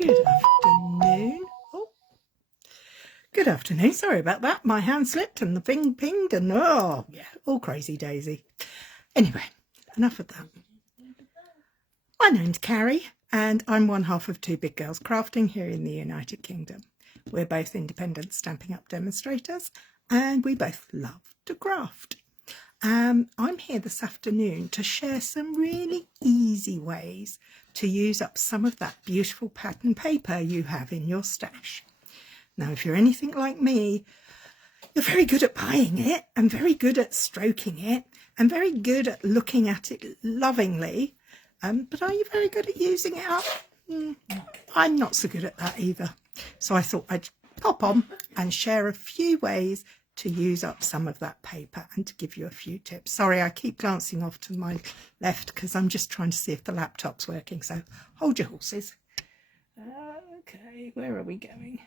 Good afternoon. Oh, good afternoon. Sorry about that. My hand slipped and the thing pinged and oh, yeah, all crazy daisy. Anyway, enough of that. My name's Cary and I'm one half of Two Big Girls Crafting here in the United Kingdom. We're both independent Stampin' Up demonstrators and we both love to craft. I'm here this afternoon to share some really easy ways to use up some of that beautiful pattern paper you have in your stash. Now, if you're anything like me, you're very good at buying it and very good at stroking it and very good at looking at it lovingly. But are you very good at using it up? I'm not so good at that either. So I thought I'd pop on and share a few ways to use up some of that paper and to give you a few tips. Sorry, I keep glancing off to my left because I'm just trying to see if the laptop's working, so hold your horses. Okay, where are we going?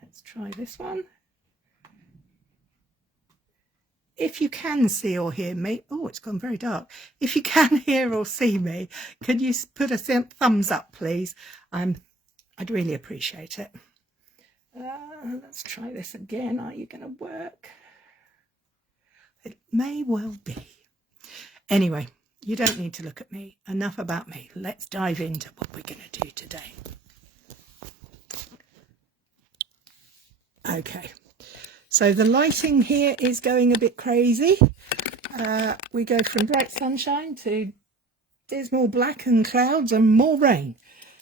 Let's try this one. If you can see or hear me, oh, it's gone very dark. If you can hear or see me, could you put a thumbs up, please? I'd really appreciate it. Let's try this again. Are you going to work? It may well be. Anyway, you don't need to look at me. Enough about me. Let's dive into what we're going to do today. Okay, so the lighting here is going a bit crazy. We go from bright sunshine to dismal black and clouds and more rain.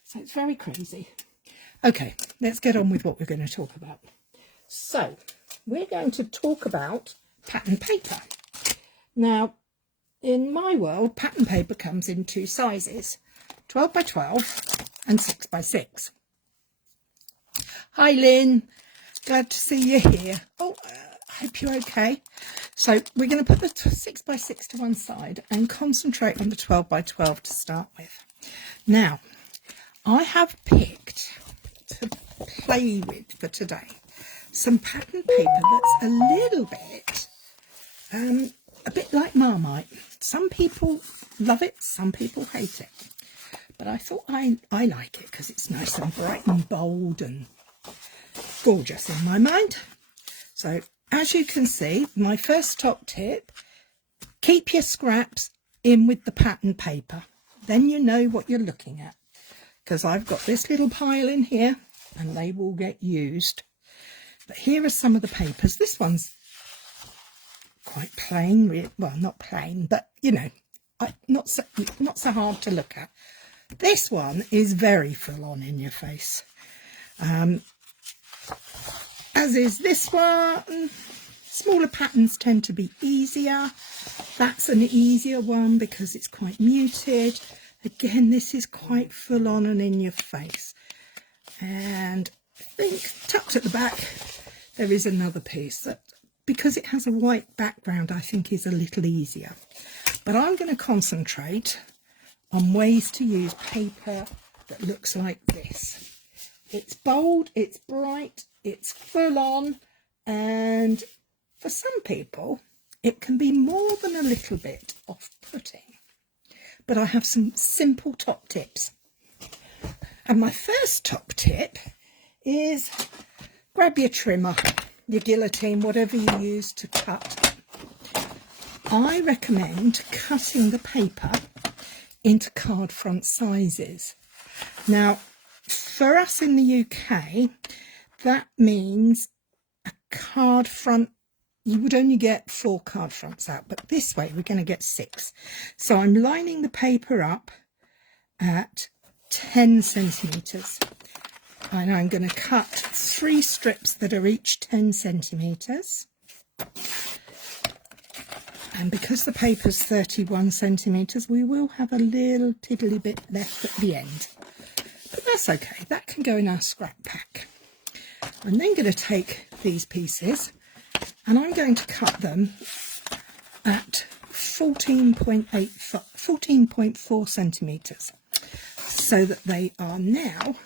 So it's very crazy. Okay, let's get on with what we're going to talk about. So, we're going to talk about pattern paper. Now, in my world, pattern paper comes in two sizes, 12 by 12 and 6 by 6. Hi, Lynn. Glad to see you here. Oh, I hope you're okay. So, we're going to put the 6 by 6 to one side and concentrate on the 12 by 12 to start with. Now, I have picked to play with for today some pattern paper that's a little bit a bit like Marmite. Some people love it, some people hate it, but I thought I like it because it's nice and bright and bold and gorgeous in my mind. So as you can see, my first top tip, keep your scraps in with the pattern paper, then you know what you're looking at. Because I've got this little pile in here and they will get used. But here are some of the papers. This one's quite plain, well, not plain, but you know, not so hard to look at. This one is very full on in your face, as is this one. Smaller patterns tend to be easier. That's an easier one because it's quite muted. Again, this is quite full on and in your face. And I think tucked at the back, there is another piece that, because it has a white background, I think is a little easier. But I'm going to concentrate on ways to use paper that looks like this. It's bold, it's bright, it's full on, and for some people, it can be more than a little bit off-putting. But I have some simple top tips. And my first top tip is grab your trimmer, your guillotine, whatever you use to cut. I recommend cutting the paper into card front sizes. Now, for us in the UK, that means a card front. You would only get 4 card fronts out, but this way we're going to get 6. So I'm lining the paper up at 10 centimetres. And I'm going to cut 3 strips that are each 10 centimetres. And because the paper's 31 centimetres, we will have a little tiddly bit left at the end. But that's okay, that can go in our scrap pack. I'm then going to take these pieces and I'm going to cut them at 14.4 centimetres, so that they are now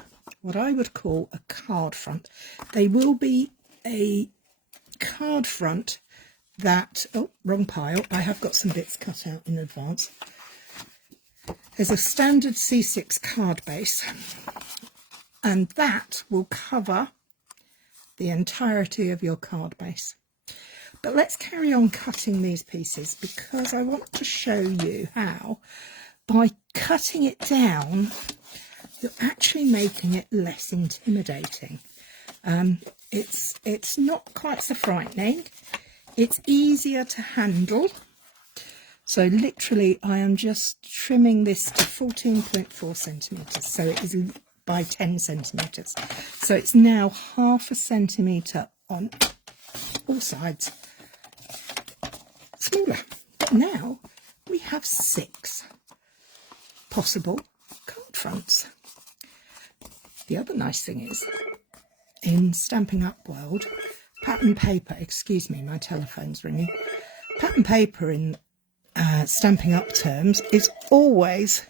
what I would call a card front. They will be a card front that, oh, wrong pile, I have got some bits cut out in advance. There's a standard C6 card base, and that will cover the entirety of your card base. But let's carry on cutting these pieces, because I want to show you how by cutting it down you're actually making it less intimidating. It's not quite so frightening, it's easier to handle. So literally I am just trimming this to 14.4 centimetres, so it is by 10 centimetres. So it's now half a centimetre on all sides smaller. But now we have 6 possible card fronts. The other nice thing is, in Stampin' Up world, pattern paper, excuse me, my telephone's ringing, pattern paper in Stampin' Up terms is always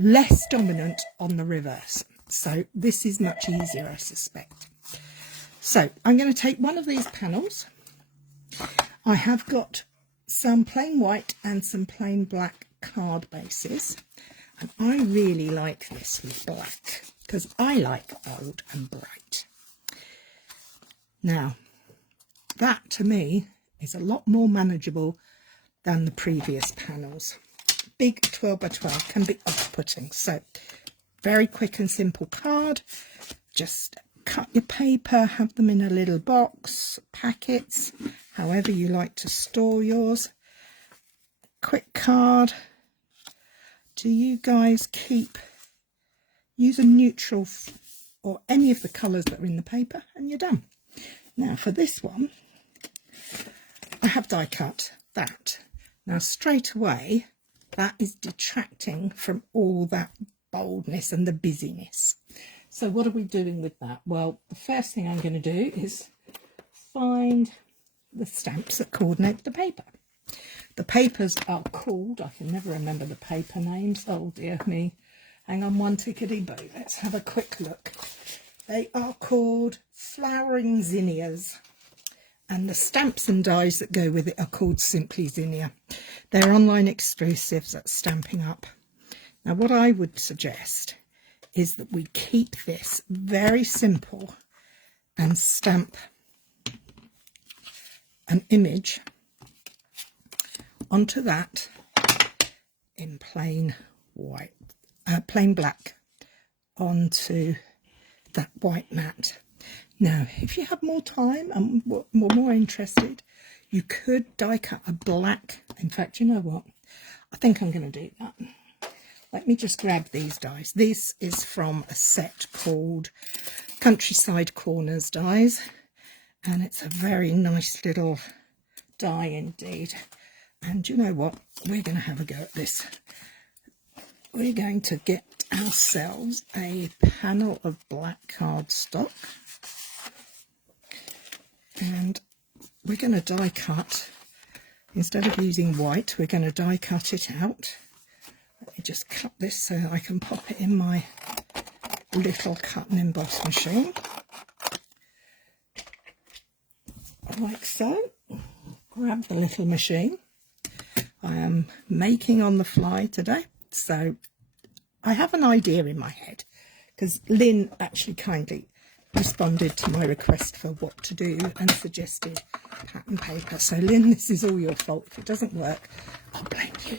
less dominant on the reverse. So this is much easier, I suspect. So I'm going to take one of these panels. I have got some plain white and some plain black card bases, and I really like this with black because I like bold and bright. Now that to me is a lot more manageable than the previous panels. Big 12 by 12 can be off-putting, so very quick and simple card. Just cut your paper, have them in a little box, packets, however you like to store yours. Quick card. Do you guys use a neutral or any of the colours that are in the paper, and you're done. Now for this one, I have die cut that. Now straight away, that is detracting from all that boldness and the busyness. So what are we doing with that? Well, the first thing I'm going to do is find the stamps that coordinate the paper. The papers are called, I can never remember the paper names, oh dear me, hang on one tickety-boo, let's have a quick look. They are called Flowering Zinnias, and the stamps and dies that go with it are called simply Zinnia. They're online exclusives at Stampin' Up. Now what I would suggest is that we keep this very simple and stamp an image onto that in plain white, plain black onto that white mat. Now if you have more time and more interested, you could die cut a black. In fact, you know what, I think I'm going to do that. Let me just grab these dies. This is from a set called Countryside Corners dies, and it's a very nice little die indeed. And you know what, we're going to have a go at this. We're going to get ourselves a panel of black cardstock, and we're going to die cut. Instead of using white, we're going to die cut it out. Let me just cut this so I can pop it in my little cut and emboss machine, like so. Grab the little machine. I am making on the fly today, so I have an idea in my head, because Lynn actually kindly responded to my request for what to do and suggested pattern paper. So Lynn, this is all your fault. If it doesn't work, I'll blame you.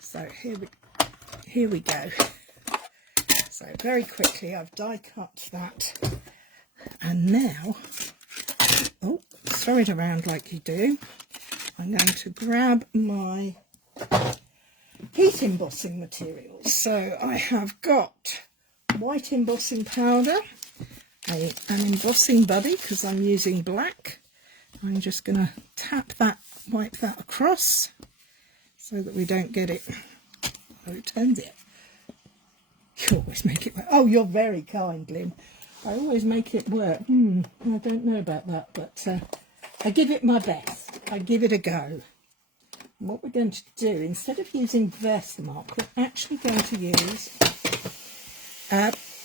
So here we go. So very quickly I've die cut that, and now, oh, throw it around like you do. I'm going to grab my heat embossing materials. So I have got white embossing powder, an embossing buddy because I'm using black. I'm just going to wipe that across so that we don't get it. Oh, it turns it. You always make it work. Oh, you're very kind, Lynn. I always make it work. I don't know about that, but I give it my best. I give it a go. And what we're going to do, instead of using Versamark, we're actually going to use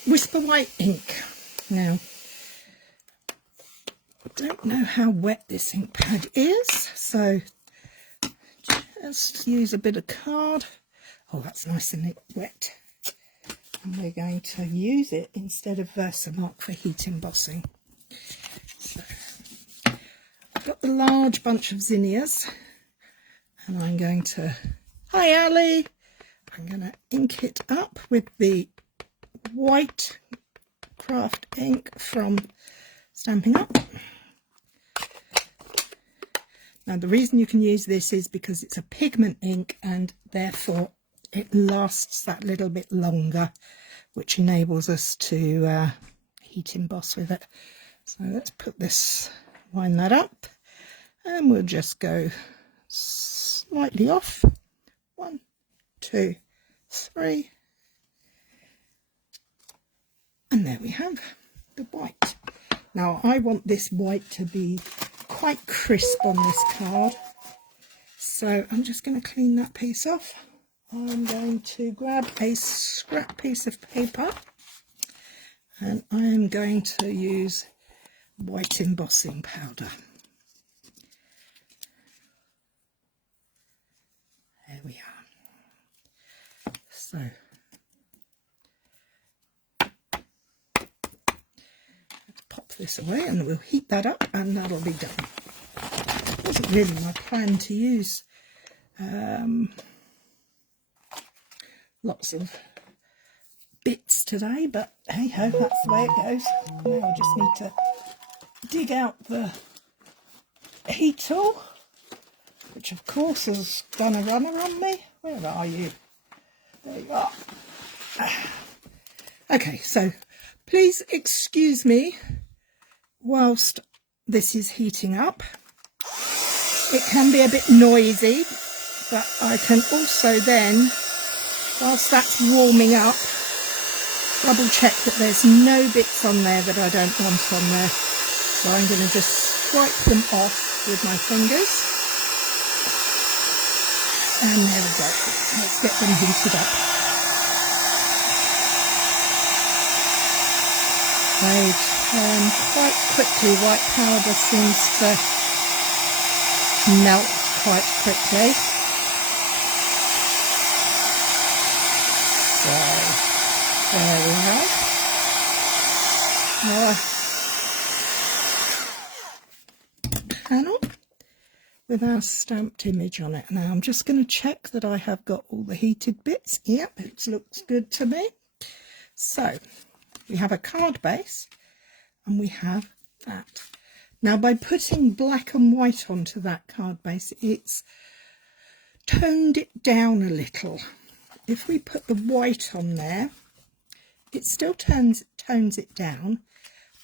Whisper White ink. Now, I don't know how wet this ink pad is, so just use a bit of card. Oh, that's nice and wet. and we're going to use it instead of Versamark for heat embossing. So I've got the large bunch of zinnias, and I'm going to, hi Ali, I'm going to ink it up with the white craft ink from Stampin' Up. Now the reason you can use this is because it's a pigment ink and therefore it lasts that little bit longer, which enables us to heat emboss with it. So let's put this, wind that up, and we'll just go slightly off. 1, 2, 3, and there we have the white. Now I want this white to be quite crisp on this card, so I'm just going to clean that piece off. I'm going to grab a scrap piece of paper, and I am going to use white embossing powder. There we are. So let's pop this away and we'll heat that up, and that'll be done. It wasn't really my plan to use lots of bits today, but hey ho, that's the way it goes. Now I just need to dig out the heat tool, which of course has done a runner on me. Where are you? There you are. Okay, so please excuse me whilst this is heating up. It can be a bit noisy, but I can also then, whilst that's warming up, double check that there's no bits on there that I don't want on there. So I'm going to just swipe them off with my fingers. And there we go. Let's get them heated up. They turn quite quickly. White powder seems to melt quite quickly. So there we have our panel with our stamped image on it. Now I'm just going to check that I have got all the heated bits. Yep, it looks good to me. So we have a card base and we have that. Now by putting black and white onto that card base, it's toned it down a little. If we put the white on there, it still tones it down,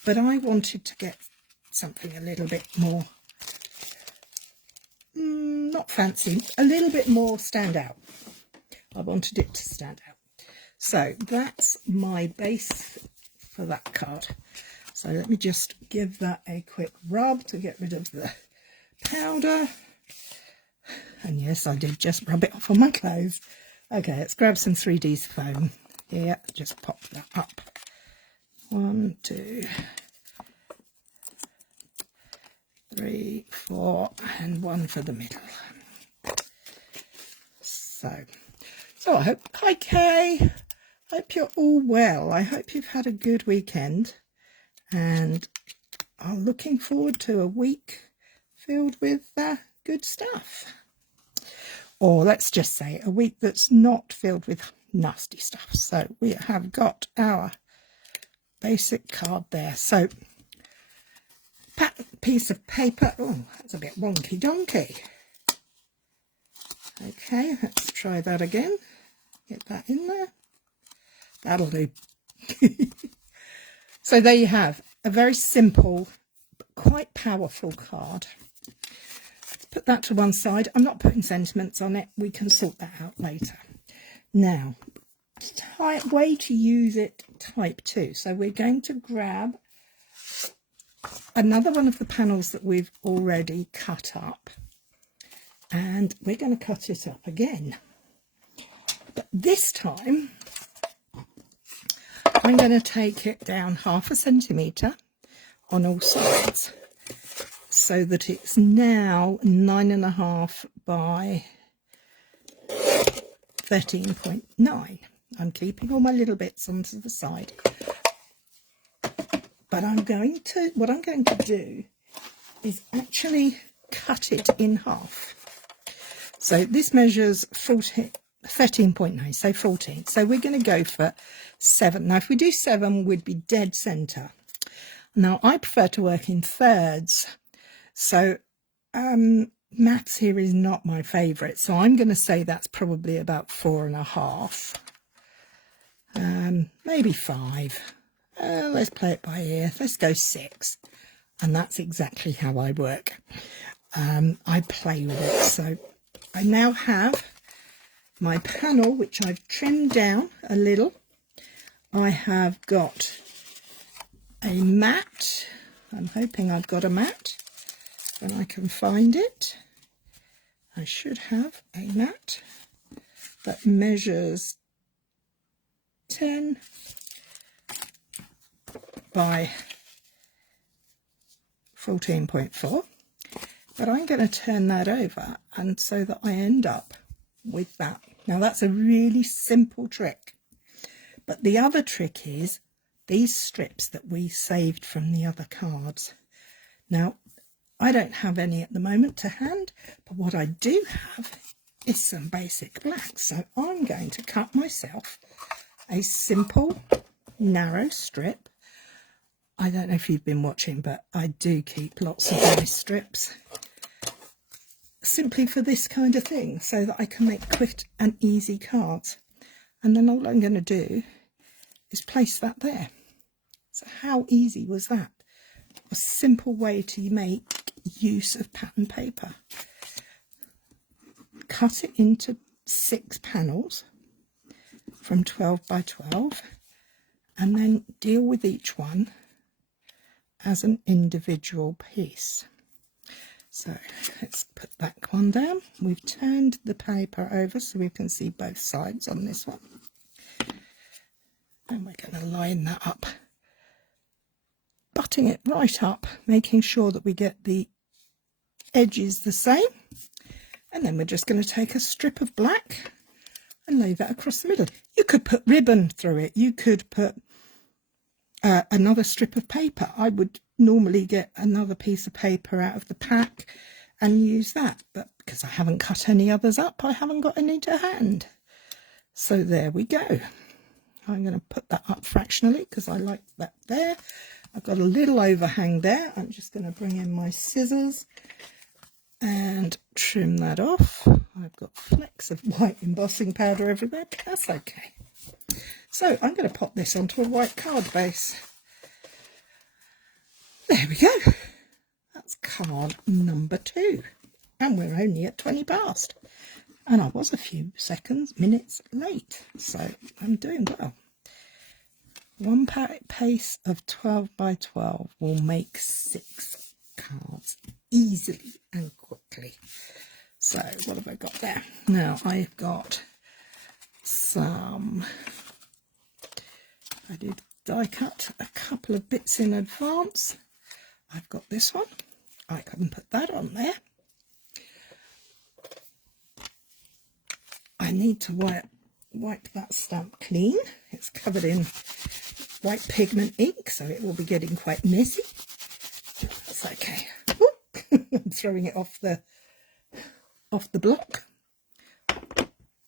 but I wanted to get something a little bit more, not fancy, a little bit more stand out. I wanted it to stand out. So that's my base for that card. So let me just give that a quick rub to get rid of the powder. And yes, I did just rub it off on my clothes. Okay, let's grab some 3D foam. Yeah, just pop that up. 1, 2, 3, 4, and 1 for the middle. So I hope, hi Kay, hope you're all well. I hope you've had a good weekend and are looking forward to a week filled with good stuff. Or let's just say a week that's not filled with nasty stuff. So we have got our basic card there. So piece of paper. Oh, that's a bit wonky donkey. Okay, let's try that again. Get that in there. That'll do. So there you have a very simple but quite powerful card. Let's put that to one side. I'm not putting sentiments on it. We can sort that out later. Now, way to use it type 2. So we're going to grab another one of the panels that we've already cut up, and we're going to cut it up again. But this time I'm going to take it down 1/2 centimetre on all sides so that it's now 9.5 by 13.9. I'm keeping all my little bits onto the side. But what I'm going to do is actually cut it in half. So this measures 13.9, so 14. So we're going to go for 7. Now, if we do 7, we'd be dead centre. Now, I prefer to work in thirds. So maths here is not my favourite. So I'm going to say that's probably about 4.5. Maybe 5. Let's play it by ear. Let's go 6. And that's exactly how I work. I play with it. So I now have my panel, which I've trimmed down a little. I have got a mat. I'm hoping I've got a mat when I can find it. I should have a mat that measures 10 by 14.4, but I'm going to turn that over and so that I end up with that. Now that's a really simple trick, but the other trick is these strips that we saved from the other cards. Now I don't have any at the moment to hand, but what I do have is some basic black, so I'm going to cut myself a simple narrow strip. I don't know if you've been watching, but I do keep lots of nice strips simply for this kind of thing, so that I can make quick and easy cards. And then all I'm going to do is place that there. So how easy was that? A simple way to make use of pattern paper. Cut it into 6 panels from 12 by 12 and then deal with each one as an individual piece. So let's put that one down. We've turned the paper over so we can see both sides on this one. And we're going to line that up, butting it right up, making sure that we get the edges the same. And then we're just going to take a strip of black and lay that across the middle. You could put ribbon through it. You could put another strip of paper. I would normally get another piece of paper out of the pack and use that, but because I haven't cut any others up, I haven't got any to hand. So there we go. I'm going to put that up fractionally because I like that there. I've got a little overhang there. I'm just going to bring in my scissors and trim that off. I've got flecks of white embossing powder everywhere, but that's okay. So I'm going to pop this onto a white card base. There we go. That's card number 2. And we're only at 20 past. And I was a few minutes late. So I'm doing well. One pace of 12 by 12 will make 6 cards easily and quickly. So what have I got there? Now I've got some... I did die cut a couple of bits in advance. I've got this one. I can put that on there. I need to wipe that stamp clean. It's covered in white pigment ink, so it will be getting quite messy. That's okay. I'm throwing it off the block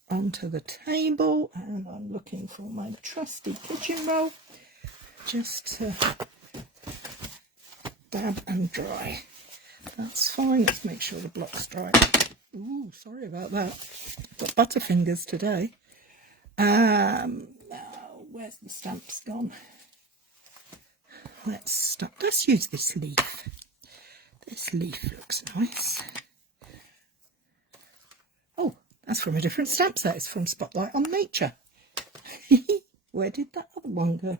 onto the table, and I'm looking for my trusty kitchen roll just to dab and dry. That's fine. Let's make sure the block's dry. Ooh, sorry about that. Got butterfingers today. Now, where's the stamps gone? Let's use this leaf. This leaf looks nice. Oh, that's from a different stamp set. It's from Spotlight on Nature. Where did that other one go?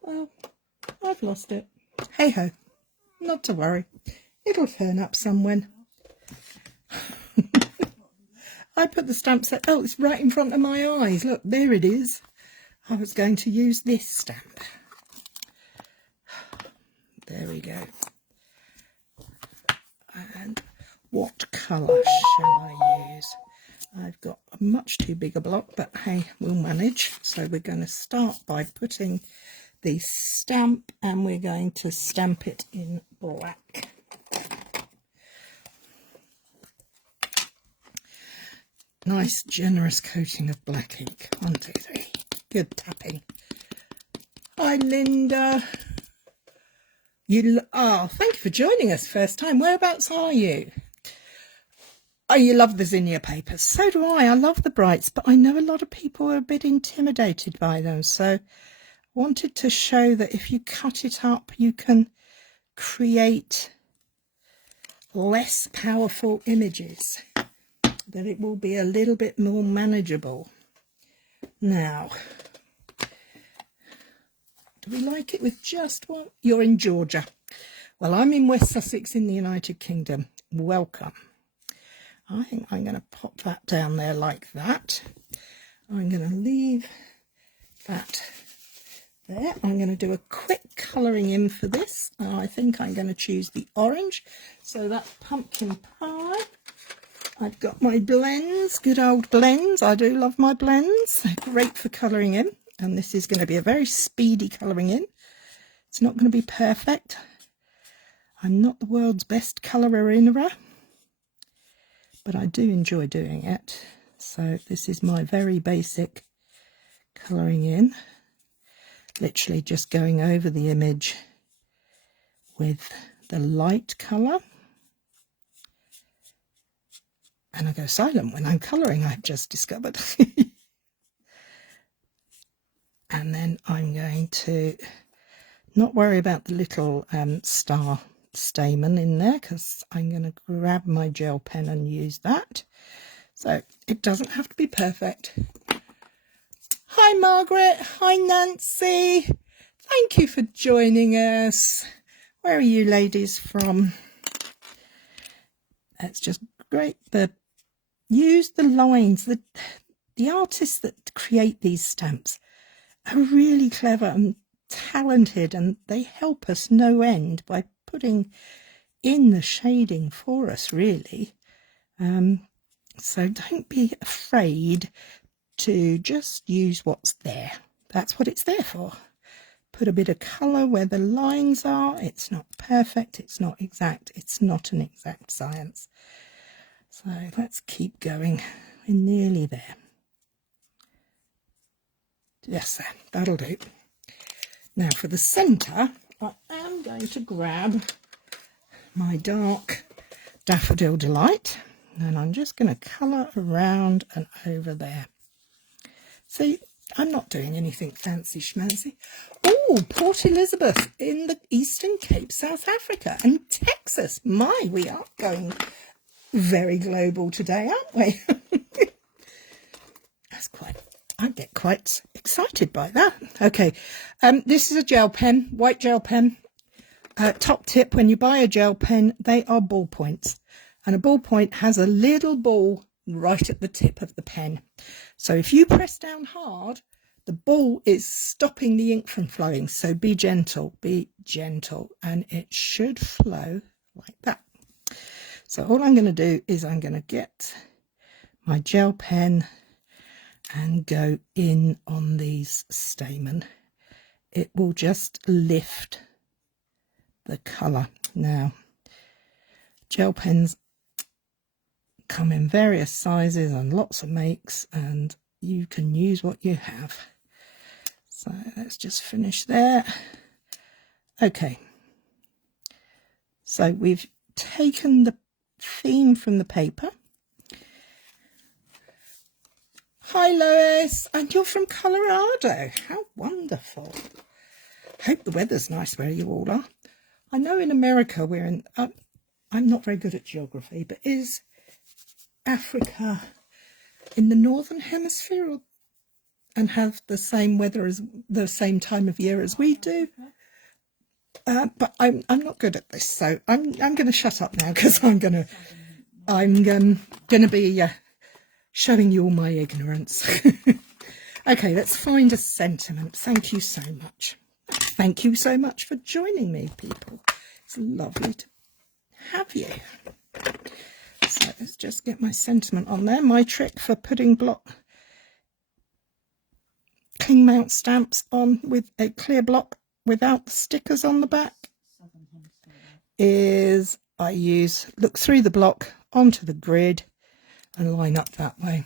Well, I've lost it. Hey ho, not to worry. It'll turn up somewhere. I put the stamp set. Oh, it's right in front of my eyes. Look, there it is. I was going to use this stamp. There we go. And what colour shall I use? I've got a much too big a block, but hey, we'll manage. So we're going to start by putting the stamp, and we're going to stamp it in black. Nice generous coating of black ink. 1, 2, 3. Good tapping. Hi Linda. Thank you for joining us first time. Whereabouts are you? Oh, you love the zinnia papers. So do I. I love the brights, but I know a lot of people are a bit intimidated by them. So I wanted to show that if you cut it up, you can create less powerful images, that it will be a little bit more manageable. Now, do we like it with just one? You're in Georgia. Well, I'm in West Sussex in the United Kingdom. Welcome. I think I'm going to pop that down there like that. I'm going to leave that there. I'm going to do a quick colouring in for this. I think I'm going to choose the orange. So that's pumpkin pie. I've got my blends, good old blends. I do love my blends. They're great for colouring in. And this is going to be a very speedy colouring in. It's not going to be perfect. I'm not the world's best colourer-innerer, but I do enjoy doing it. So this is my very basic colouring in. Literally just going over the image with the light colour. And I go silent when I'm colouring, I've just discovered. And then I'm going to not worry about the little star stamen in there, because I'm going to grab my gel pen and use that. So it doesn't have to be perfect. Hi Margaret, hi Nancy. Thank you for joining us. Where are you ladies from? That's just great. Use the lines. The artists that create these stamps are really clever and talented, and they help us no end by putting in the shading for us, really. So don't be afraid to just use what's there. That's what it's there for. Put a bit of colour where the lines are. It's not perfect, it's not exact, it's not an exact science. So let's keep going. We're nearly there. Yes, that'll do. Now for the centre, I am going to grab my dark Daffodil Delight, and I'm just going to colour around and over there. See, I'm not doing anything fancy schmancy. Oh, Port Elizabeth in the Eastern Cape, South Africa, and Texas. My, we are going very global today, aren't we? That's quite... I get quite excited by that. Okay, this is a gel pen, white gel pen. Top tip, when you buy a gel pen, they are ballpoints. And a ballpoint has a little ball right at the tip of the pen. So if you press down hard, the ball is stopping the ink from flowing. So be gentle, and it should flow like that. So all I'm going to do is I'm going to get my gel pen and go in on these stamen. It will just lift the colour. Now, gel pens come in various sizes and lots of makes, and you can use what you have. So let's just finish there. Okay, so we've taken the theme from the paper. Hi Lois, and you're from Colorado. How wonderful. Hope the weather's nice where you all are. I know in America we're in, I'm not very good at geography, but is Africa in the northern hemisphere and have the same weather as the same time of year as we do? But I'm not good at this, so I'm going to shut up now, because I'm going to be showing you all my ignorance. Okay, let's find a sentiment. Thank you so much. Thank you so much for joining me, people. It's lovely to have you. So let's just get my sentiment on there. My trick for putting cling mount stamps on with a clear block without the stickers on the back is I look through the block onto the grid and line up that way.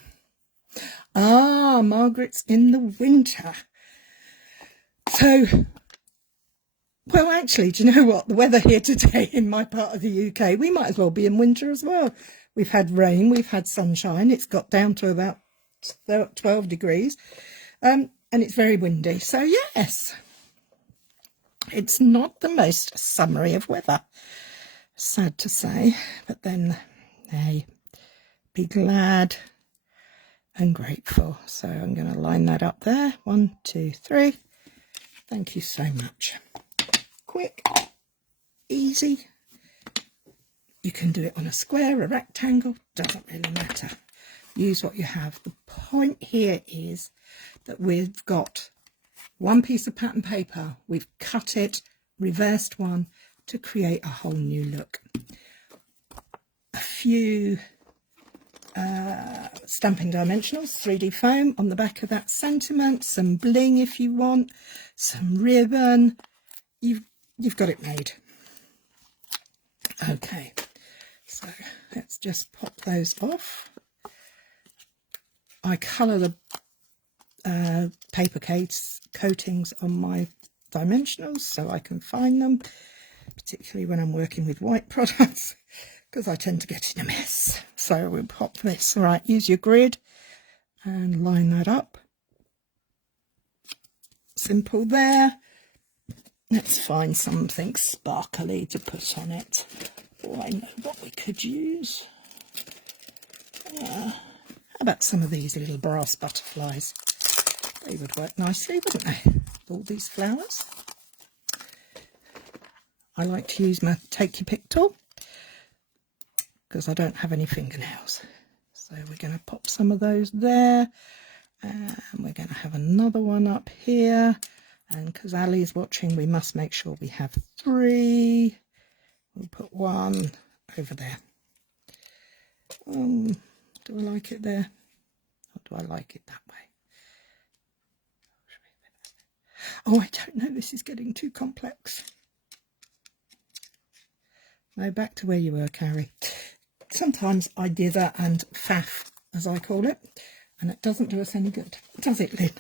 Ah, Margaret's in the winter. So, well, actually, do you know what? The weather here today in my part of the UK, we might as well be in winter as well. We've had rain, we've had sunshine. It's got down to about 12 degrees. And it's very windy. So, yes, it's not the most summery of weather. Sad to say. But then, hey, be glad and grateful. So I'm going to line that up there. 1, 2, 3. Thank you so much. Quick, easy. You can do it on a square, a rectangle, doesn't really matter. Use what you have. The point here is that we've got one piece of pattern paper. We've cut it, reversed one to create a whole new look. A few stamping dimensionals, 3D foam on the back of that sentiment, some bling if you want, some ribbon. You've got it made. Okay, so let's just pop those off. I colour the paper coatings on my dimensionals so I can find them, particularly when I'm working with white products, because I tend to get in a mess. So we'll pop this. All right, use your grid and line that up. Simple there. Let's find something sparkly to put on it. Oh, I know what we could use. How about some of these little brass butterflies? They would work nicely, wouldn't they? All these flowers. I like to use my take your pick tool because I don't have any fingernails. So we're going to pop some of those there, and we're going to have another one up here. And because Ali's watching, we must make sure we have 3. We'll put one over there. Do I like it there? Or do I like it that way? Oh, I don't know. This is getting too complex. No, back to where you were, Cary. Sometimes I dither and faff, as I call it, and it doesn't do us any good, does it, Lynn?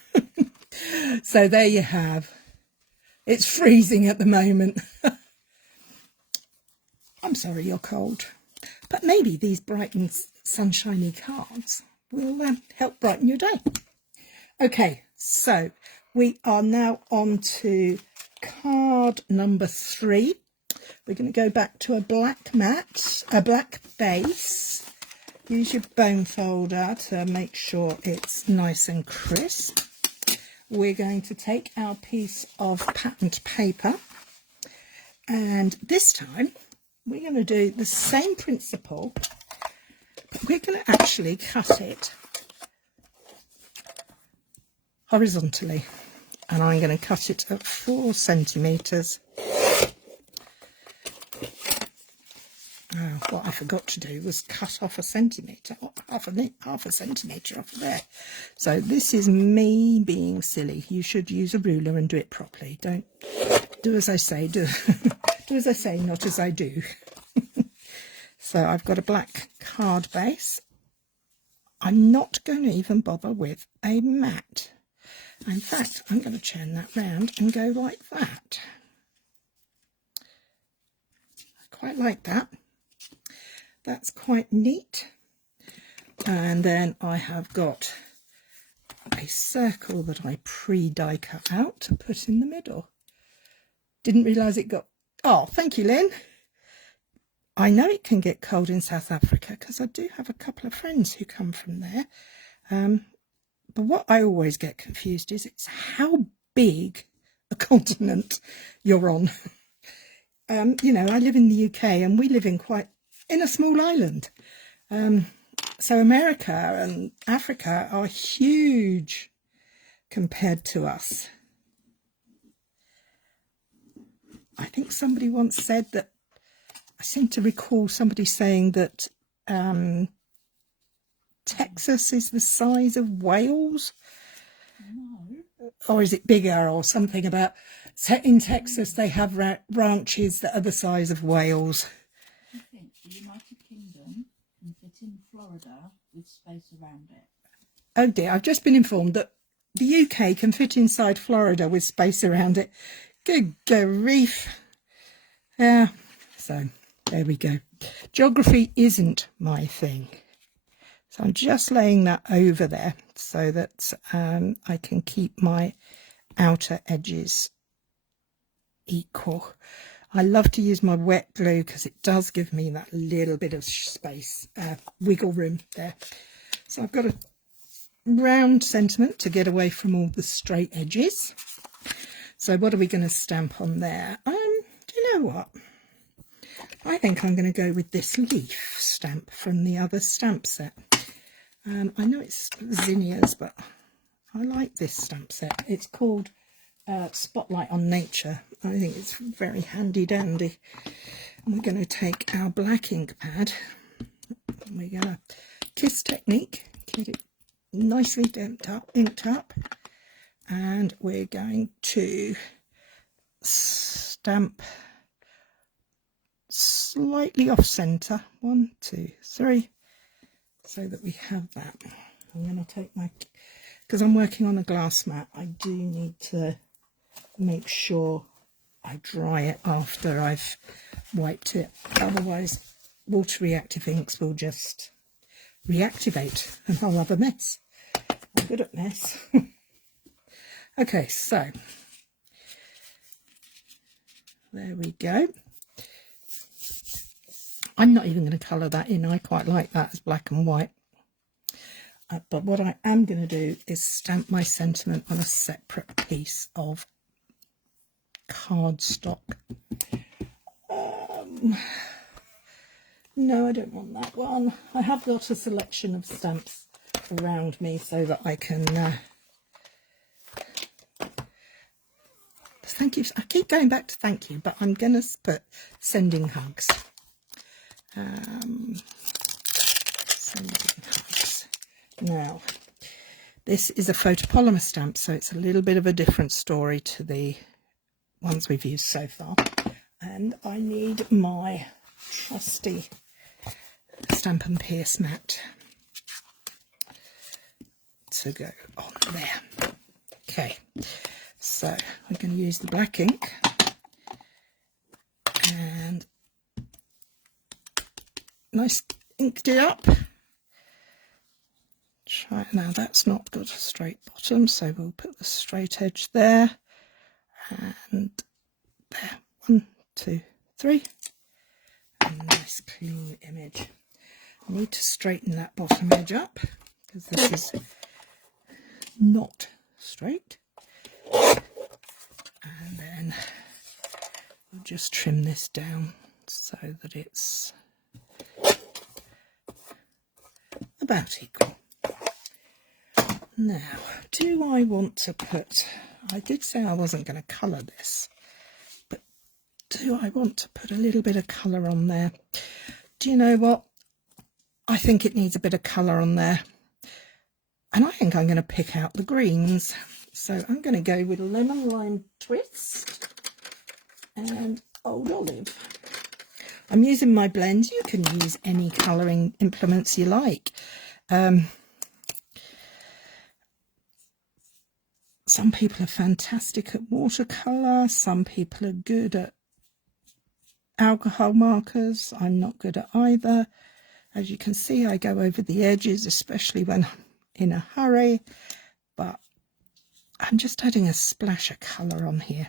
So there you have. It's freezing at the moment. I'm sorry you're cold, but maybe these bright and sunshiny cards will help brighten your day. Okay, so we are now on to card number 3. We're going to go back to a black mat, a black base. Use your bone folder to make sure it's nice and crisp. We're going to take our piece of patterned paper, and this time we're going to do the same principle, but we're going to actually cut it horizontally, and I'm going to cut it at 4 centimetres. What I forgot to do was cut off a centimetre, half a centimetre off there. So this is me being silly. You should use a ruler and do it properly. Don't do as I say, do as I say, not as I do. So I've got a black card base. I'm not going to even bother with a mat. In fact, I'm going to turn that round and go like that. I quite like that. That's quite neat. And then I have got a circle that I pre-die cut out to put in the middle. Didn't realise it got... Oh, thank you, Lynn. I know it can get cold in South Africa because I do have a couple of friends who come from there. But what I always get confused is it's how big a continent you're on. You know, I live in the UK and we live in a small island. So America and Africa are huge compared to us. I think somebody once said that, I seem to recall somebody saying that Texas is the size of Wales? No. Or is it bigger or something about in Texas they have ranches that are the size of Wales? I think the United Kingdom can fit in Florida with space around it. Oh dear, I've just been informed that the UK can fit inside Florida with space around it. Good grief. Yeah, so there we go. Geography isn't my thing. So I'm just laying that over there so that I can keep my outer edges equal. I love to use my wet glue because it does give me that little bit of space, wiggle room there. So I've got a round sentiment to get away from all the straight edges. So what are we going to stamp on there? Do you know what? I think I'm going to go with this leaf stamp from the other stamp set. I know it's zinnias, but I like this stamp set. It's called Spotlight on Nature. I think it's very handy dandy. And we're going to take our black ink pad. And we're going to kiss technique, get it nicely inked up. And we're going to stamp slightly off center. 1, 2, 3. So that we have that. I'm going to take my, because I'm working on a glass mat, I do need to make sure I dry it after I've wiped it. Otherwise, water reactive inks will just reactivate and I'll have a mess. I'm good at mess. Okay, so there we go. I'm not even going to colour that in. I quite like that as black and white. But what I am going to do is stamp my sentiment on a separate piece of cardstock. No, I don't want that one. I have got a selection of stamps around me so that I can... thank you. I keep going back to thank you, but I'm going to put sending hugs. Sending hugs. Now, this is a photopolymer stamp, so it's a little bit of a different story to the ones we've used so far. And I need my trusty Stamp and Pierce mat to go on there. Okay, so I'm going to use the black ink and nice inked it up. Try, now that's not got a straight bottom, so we'll put the straight edge there and there. 1, 2, 3. And a nice clean image. I need to straighten that bottom edge up because this is not straight. And then we'll just trim this down so that it's about equal. Now, do I want to put, I did say I wasn't going to colour this, but do I want to put a little bit of colour on there? Do you know what? I think it needs a bit of colour on there. And I think I'm going to pick out the greens. So I'm going to go with Lemon Lime Twist and Old Olive. I'm using my blends. You can use any colouring implements you like. Some people are fantastic at watercolour. Some people are good at alcohol markers. I'm not good at either. As you can see, I go over the edges, especially when I'm in a hurry. But I'm just adding a splash of colour on here.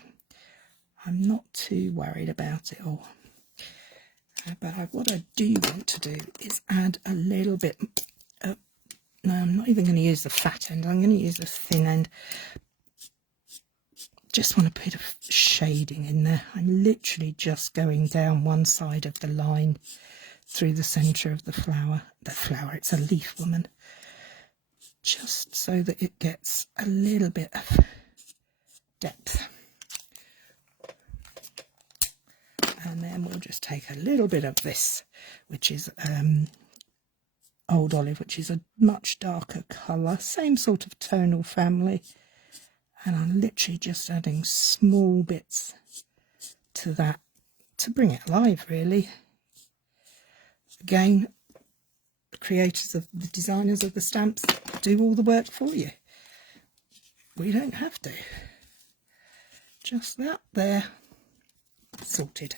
I'm not too worried about it all. But what I do want to do is add a little bit of, no, I'm not even going to use the fat end. I'm going to use the thin end. Just want a bit of shading in there. I'm literally just going down one side of the line through the centre of the flower. It's a leaf, woman. Just so that it gets a little bit of depth. And then we'll just take a little bit of this, which is Old Olive, which is a much darker colour, same sort of tonal family. And I'm literally just adding small bits to that to bring it alive, really. Again, the creators of the designers of the stamps do all the work for you. We don't have to. Just that there, sorted.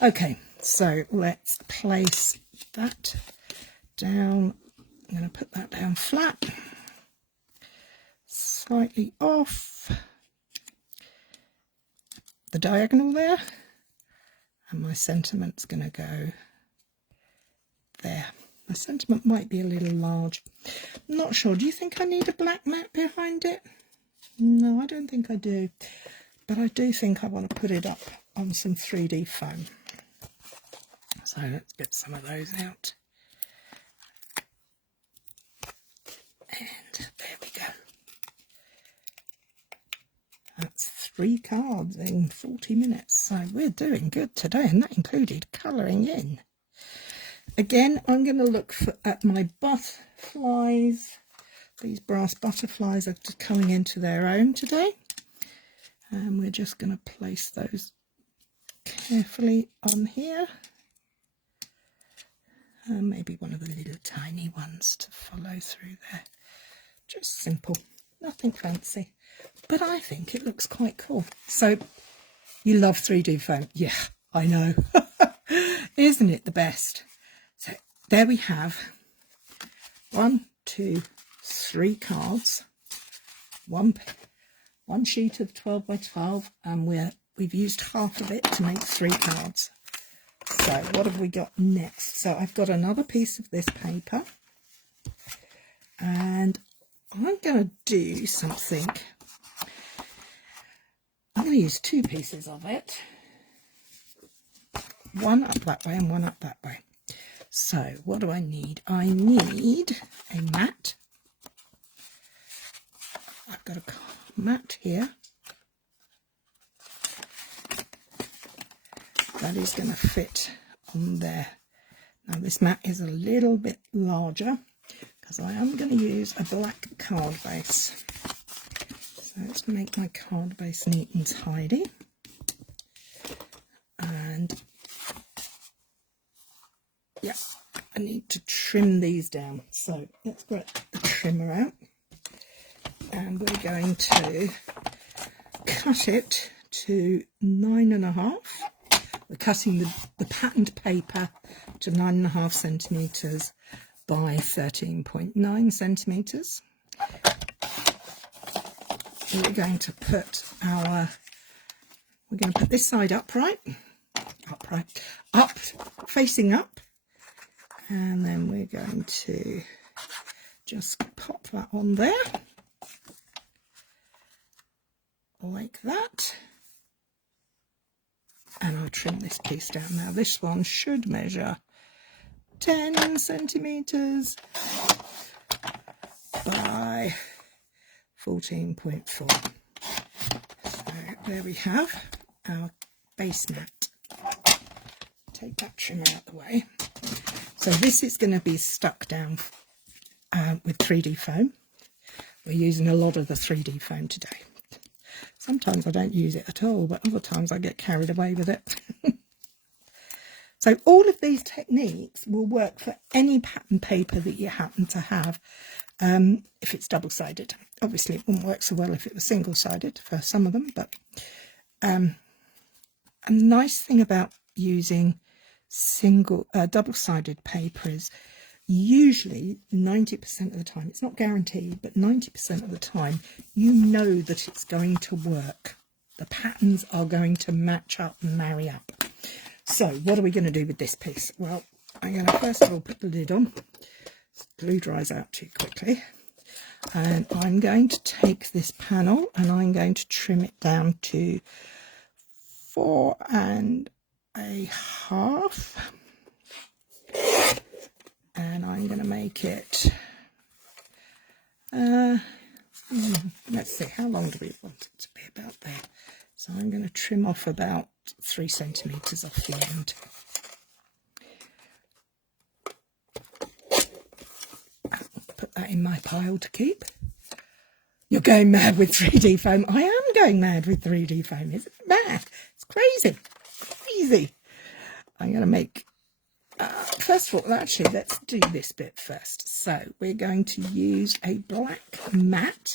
Okay, so let's place that down. I'm going to put that down flat, slightly off the diagonal there, and my sentiment's going to go there. My sentiment might be a little large. I'm not sure. Do you think I need a black mat behind it? No, I don't think I do. But I do think I want to put it up on some 3D foam. So let's get some of those out. And there we go. That's 3 cards in 40 minutes. So we're doing good today, and that included colouring in. Again, I'm going to look at my butterflies. These brass butterflies are just coming into their own today. And we're just going to place those carefully on here. And maybe one of the little tiny ones to follow through there. Just simple, nothing fancy. But I think it looks quite cool. So, you love 3D foam? Yeah, I know. Isn't it the best? So, there we have 1, 2, 3 cards. One sheet of 12 by 12, and we've used half of it to make 3 cards. So what have we got next? So I've got another piece of this paper, and I'm going to do something. I'm going to use 2 pieces of it, one up that way and one up that way. So what do I need? I need a mat. I've got a mat here that is going to fit on there. Now this mat is a little bit larger because I am going to use a black card base. So let's make my card base neat and tidy. And yeah, I need to trim these down. So let's get the trimmer out. And we're going to cut it to 9.5. We're cutting the patterned paper to 9.5 centimetres by 13.9 centimetres. We're going to put this side upright, facing up, and then we're going to just pop that on there. Like that, and I'll trim this piece down. Now this one should measure 10 centimetres by 14.4. So there we have our base mat. Take that trimmer out of the way. So this is going to be stuck down with 3D foam. We're using a lot of the 3D foam today. Sometimes I don't use it at all, but other times I get carried away with it. So all of these techniques will work for any pattern paper that you happen to have, if it's double-sided. Obviously, it wouldn't work so well if it was single-sided for some of them, but a nice thing about using double-sided paper is usually 90% of the time, it's not guaranteed, but 90% of the time, you know that it's going to work. The patterns are going to match up and marry up. So what are we going to do with this piece? Well, I'm going to first of all put the lid on. Glue dries out too quickly. And I'm going to take this panel and I'm going to trim it down to 4.5. And I'm going to make it, let's see, how long do we want it to be? About there. So I'm going to trim off about 3 centimetres off the end. put that in my pile to keep. You're going mad with 3D foam. I am going mad with 3D foam. Isn't it mad? It's crazy. Crazy. I'm going to make... first of all, actually, let's do this bit first. So we're going to use a black mat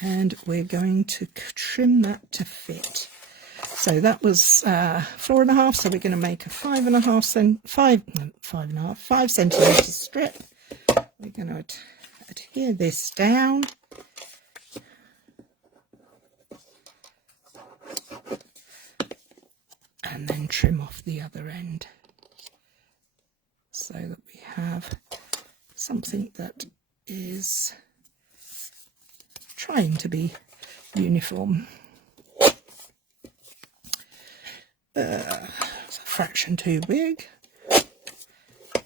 and we're going to trim that to fit. So that was 4.5, so we're going to make a 5 centimetre strip. We're going to adhere this down. And then trim off the other end so that we have something that is trying to be uniform. It's a fraction too big.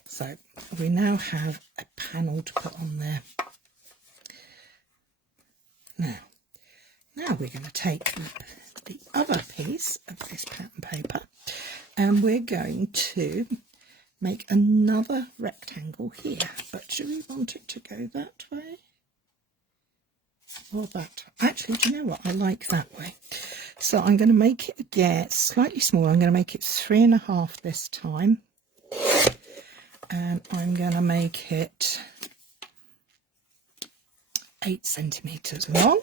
So we now have a panel to put on there. Now we're going to take the other piece of this pattern paper and we're going to make another rectangle here. But do we want it to go that way or that? Actually, do you know what? I like that way. So I'm going to make it again slightly smaller. I'm going to make it 3.5 this time. And I'm going to make it 8 centimetres long.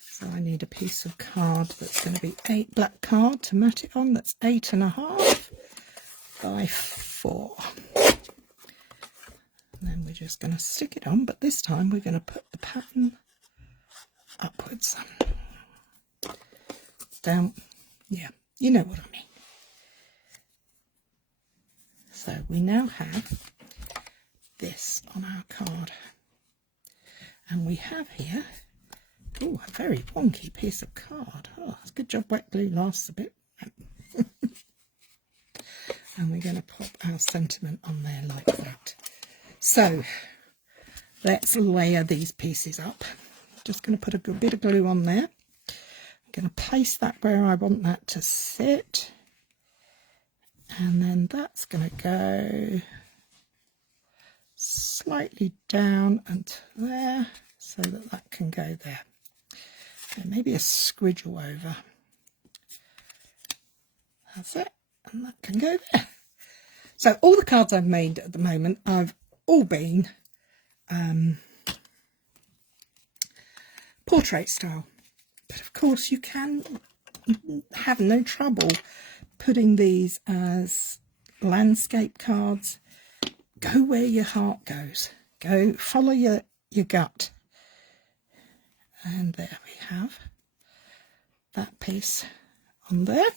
So I need a piece of card that's going to be 8 black card to mat it on. That's 8.5 by 4. And then we're just going to stick it on, but this time we're going to put the pattern upwards. Down. Yeah, you know what I mean. So we now have this on our card. And we have here, oh, a very wonky piece of card. Oh, it's a good job wet glue lasts a bit. And we're going to pop our sentiment on there like that. So let's layer these pieces up. Just going to put a good bit of glue on there. I'm going to place that where I want that to sit. And then that's going to go slightly down and there so that that can go there. And maybe a squiggle over. That's it. And that can go there. So all the cards I've made at the moment have all been portrait style. But of course you can have no trouble putting these as landscape cards. Go where your heart goes. Go follow your gut. And there we have that piece on there.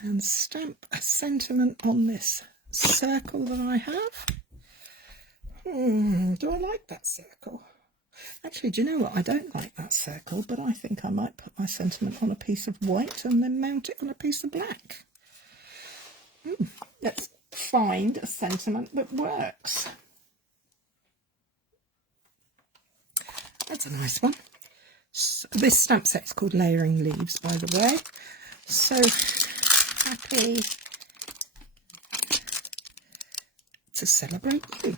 And stamp a sentiment on this circle that I have. Do I like that circle? Actually, do you know what? I don't like that circle, but I think I might put my sentiment on a piece of white and then mount it on a piece of black. Let's find a sentiment that works. That's a nice one. So this stamp set is called Layering Leaves, by the way. So happy to celebrate you.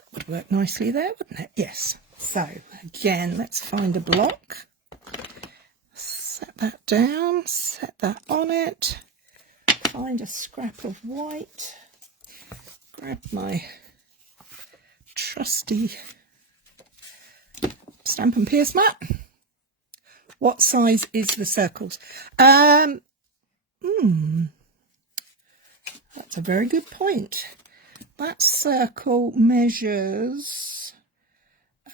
That would work nicely there, wouldn't it? Yes. So again, let's find a block. Set that down, set that on it. Find a scrap of white. Grab my trusty Stamp and Pierce mat. What size is the circles? That's a very good point. That circle measures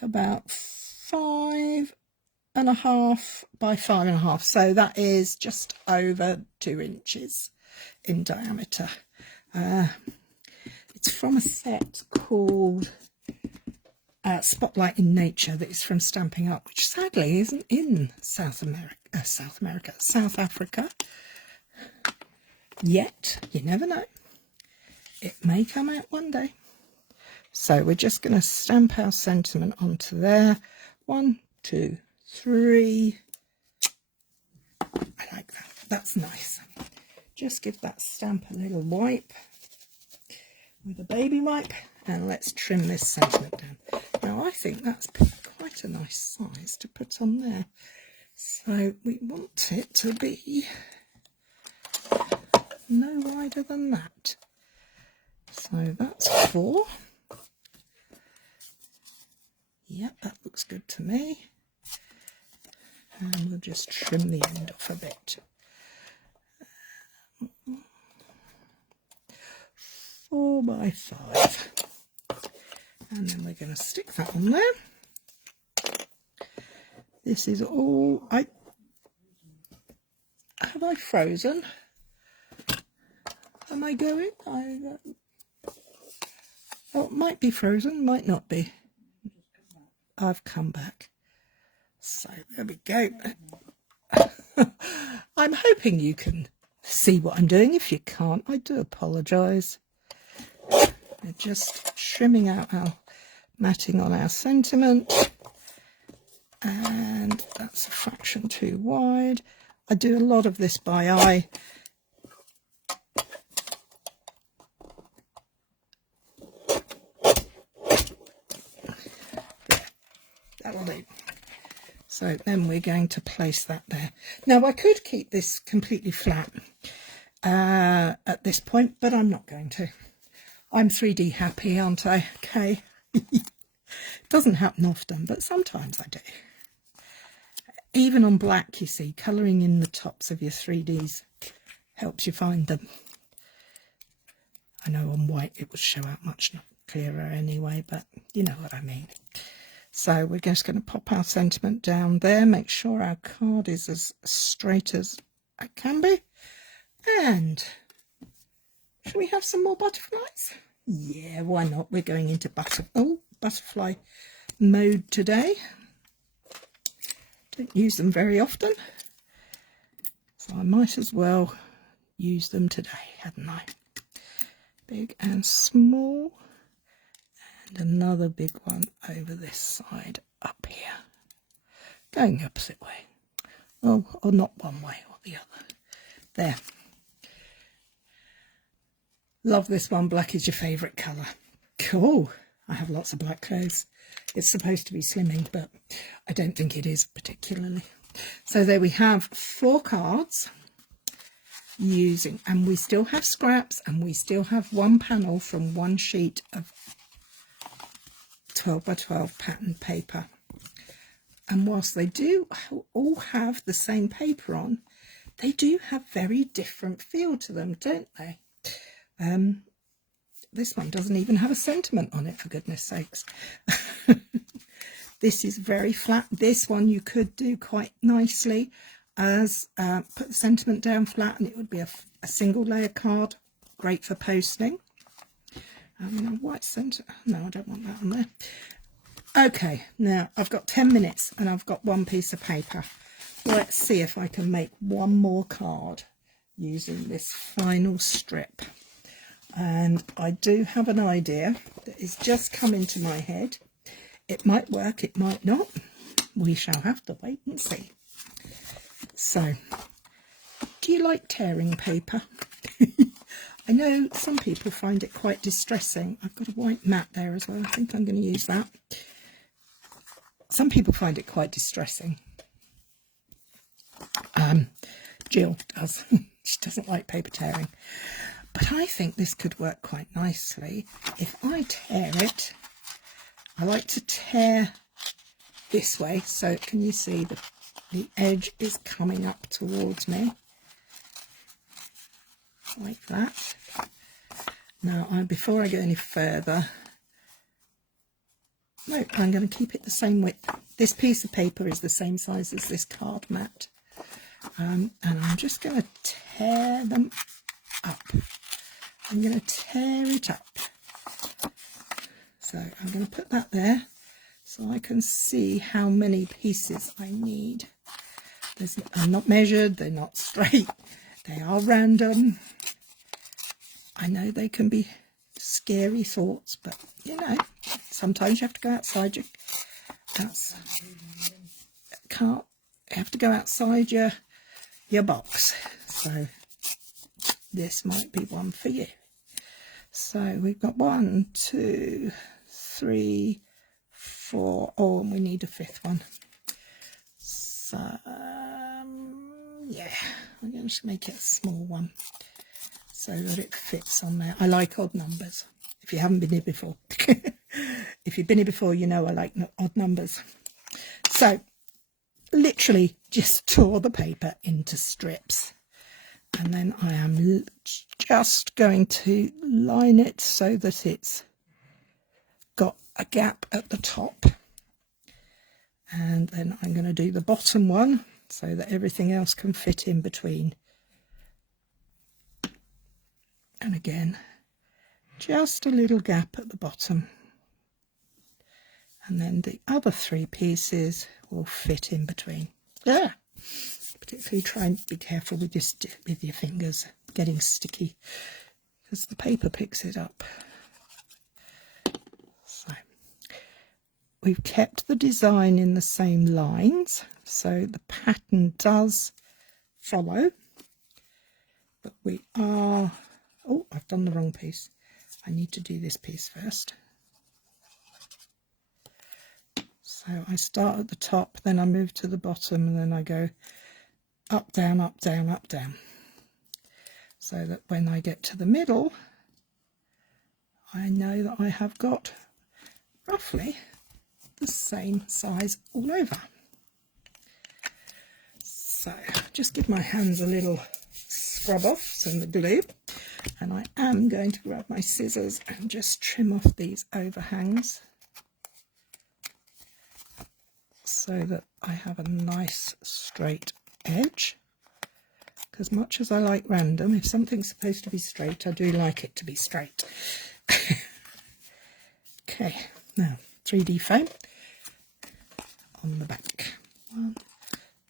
about 5.5 by 5.5, so that is just over 2 inches in diameter. It's from a set called Spotlight in Nature that is from Stamping Up, which sadly isn't in South Africa yet. You never know. It may come out one day. So we're just going to stamp our sentiment onto there. 1, 2, 3. I like that. That's nice. Just give that stamp a little wipe with a baby wipe And let's trim this sentiment down. Now I think that's quite a nice size to put on there. So we want it to be no wider than that. So that's 4. Yep, that looks good to me. And we'll just trim the end off a bit. 4 by 5. And then we're going to stick that on there. This is all have I frozen? Am I going? Oh, it might be frozen, might not be. I've come back. So there we go. I'm hoping you can see what I'm doing. If you can't, I do apologise. We're just trimming out our matting on our sentiment, and that's a fraction too wide. I do a lot of this by eye. That'll do. So then we're going to place that there. Now I could keep this completely flat at this point, but I'm not going to. I'm 3D happy, aren't I? Okay. Doesn't happen often, but sometimes I do. Even on black, you see, colouring in the tops of your 3Ds helps you find them. I know on white it would show out much clearer anyway, but you know what I mean. So we're just going to pop our sentiment down there, make sure our card is as straight as it can be. And shall we have some more butterflies? Yeah, why not? We're going into butterfly mode today. Don't use them very often, so I might as well use them today, hadn't I? Big and small, and another big one over this side up here, going the opposite way. Oh, or not one way or the other. There. Love this one. Black is your favourite colour. Cool. I have lots of black clothes. It's supposed to be slimming, but I don't think it is particularly. So there we have 4 cards using, and we still have scraps, and we still have one panel from one sheet of 12 by 12 pattern paper. And whilst they do all have the same paper on, they do have very different feel to them, don't they? This one doesn't even have a sentiment on it, for goodness sakes. This is very flat. This one you could do quite nicely as put the sentiment down flat, and it would be a single layer card, great for posting. A white centre. No, I don't want that on there. Okay, now I've got 10 minutes and I've got one piece of paper. Let's see if I can make one more card using this final strip. And I do have an idea that has just come into my head. It might work, it might not. We shall have to wait and see. So, do you like tearing paper? I know some people find it quite distressing. I've got a white mat there as well. I think I'm going to use that. Some people find it quite distressing. Jill does. She doesn't like paper tearing. But I think this could work quite nicely. If I tear it, I like to tear this way. So can you see the edge is coming up towards me? Like that. Now, before I go any further, no, I'm going to keep it the same width. This piece of paper is the same size as this card mat. And I'm just going to tear them up. I'm going to tear it up. So I'm going to put that there so I can see how many pieces I need. I'm not measured, they're not straight, they are random. I know they can be scary thoughts, but you know, sometimes you have to go outside your box. So this might be one for you. So we've got 1, 2, 3, 4. Oh, and we need a 5th one. So yeah, I'm going to make it a small one so that it fits on there. I like odd numbers. If you haven't been here before, if you've been here before, you know I like odd numbers. So literally just tore the paper into strips, and then I am just going to line it so that it's got a gap at the top, and then I'm going to do the bottom one so that everything else can fit in between. And again, just a little gap at the bottom, and then the other 3 pieces will fit in between. Yeah, particularly try and be careful with your fingers getting sticky, because the paper picks it up. So we've kept the design in the same lines, so the pattern does follow, but we are, oh, I've done the wrong piece. I need to do this piece first. So I start at the top, then I move to the bottom, and then I go up, down, up, down, up, down. So that when I get to the middle, I know that I have got roughly the same size all over. So just give my hands a little scrub off some of the glue, and I am going to grab my scissors and just trim off these overhangs so that I have a nice straight edge. Because much as I like random, if something's supposed to be straight, I do like it to be straight. Okay, now 3D foam on the back. 1,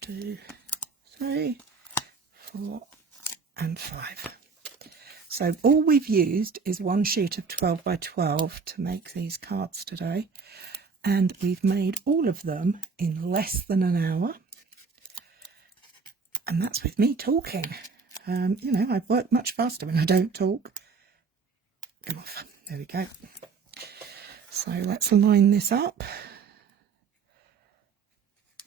2, 3, 4 and 5. So all we've used is 1 sheet of 12 by 12 to make these cards today, and we've made all of them in less than an hour, and that's with me talking. You know, I work much faster when I don't talk. Come off, there we go. So let's line this up.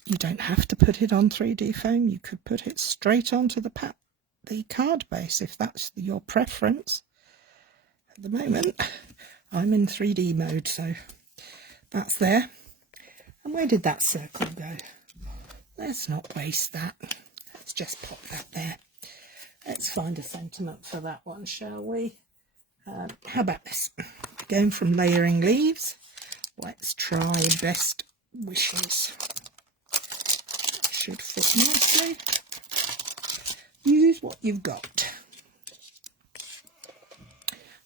You don't have to put it on 3D foam. You could put it straight onto the card base if that's your preference. At the moment, I'm in 3D mode, so that's there. And where did that circle go? Let's not waste that. Let's just pop that there. Let's find a sentiment for that one, shall we? How about this? Going from layering leaves, let's try best wishes. Should fit nicely. Use what you've got.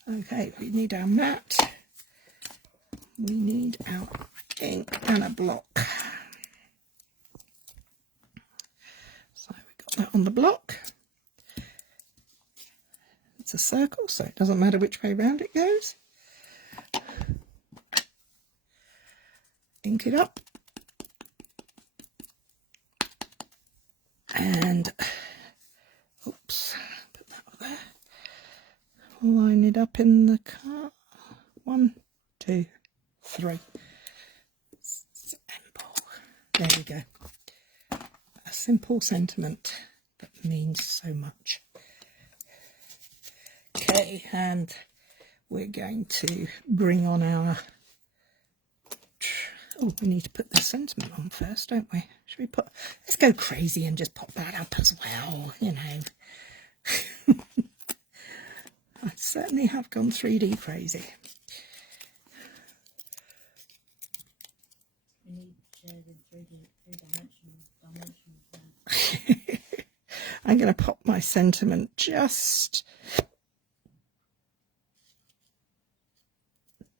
Okay, we need our mat. We need our ink and a block. So we got that on the block. It's a circle, so it doesn't matter which way round it goes. Ink it up. And, oops, put that there. Line it up in the card. 1, 2, 3. Simple. There we go. A simple sentiment that means so much. Okay, and we're going to bring on our... Oh, we need to put the sentiment on first, don't we? Should we put... Let's go crazy and just pop that up as well, you know. I certainly have gone 3D crazy. We need shares in three-dimensional. I'm going to pop my sentiment just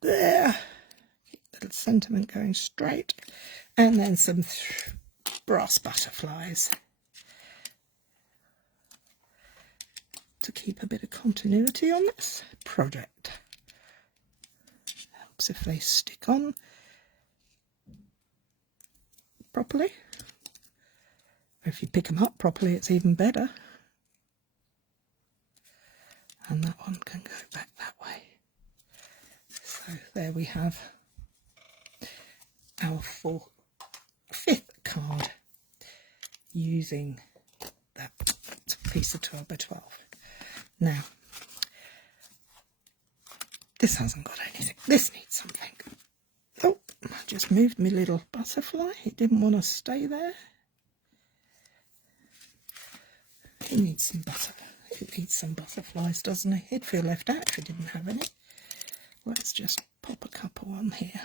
there. Keep the sentiment going straight. And then some brass butterflies to keep a bit of continuity on this project. Helps if they stick on properly. Or if you pick them up properly, it's even better. And that one can go back that way. So there we have our fifth card using that piece of 12 by 12. Now, this hasn't got anything. This needs something. Oh, I just moved my little butterfly. It didn't want to stay there. It needs some butterflies, doesn't it? He'd feel left out if he didn't have any. Let's just pop a couple on here.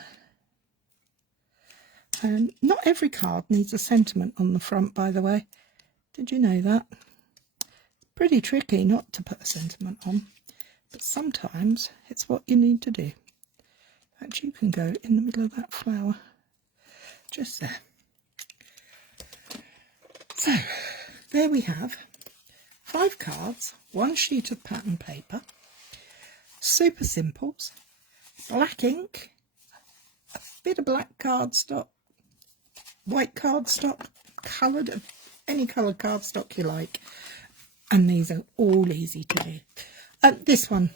Not every card needs a sentiment on the front, by the way. Did you know that? It's pretty tricky not to put a sentiment on, but sometimes it's what you need to do. In fact, you can go in the middle of that flower, just there. So, there we have 5 cards, 1 sheet of pattern paper, super simples, black ink, a bit of black cardstock, white cardstock, coloured, any coloured cardstock you like, and these are all easy to do. This one,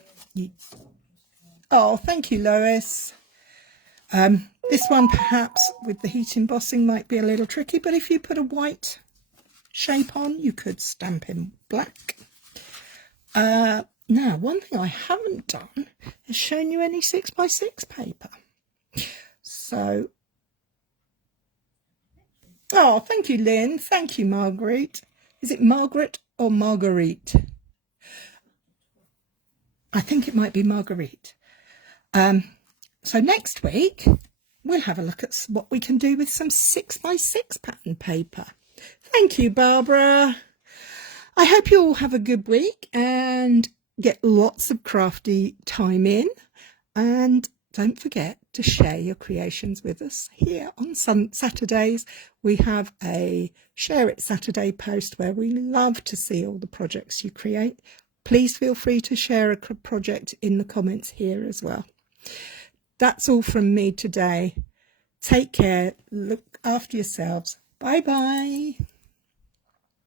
oh, thank you, Lois. This one perhaps with the heat embossing might be a little tricky, but if you put a white shape on, you could stamp in black. Now, one thing I haven't done is shown you any 6x6 paper. So, oh, thank you, Lynn. Thank you, Marguerite. Is it Margaret or Marguerite? I think it might be Marguerite. So next week, we'll have a look at what we can do with some 6x6 pattern paper. Thank you, Barbara. I hope you all have a good week and get lots of crafty time in. And don't forget to share your creations with us. Here on some Saturdays, we have a Share It Saturday post where we love to see all the projects you create. Please feel free to share a project in the comments here as well. That's all from me today. Take care. Look after yourselves. Bye-bye.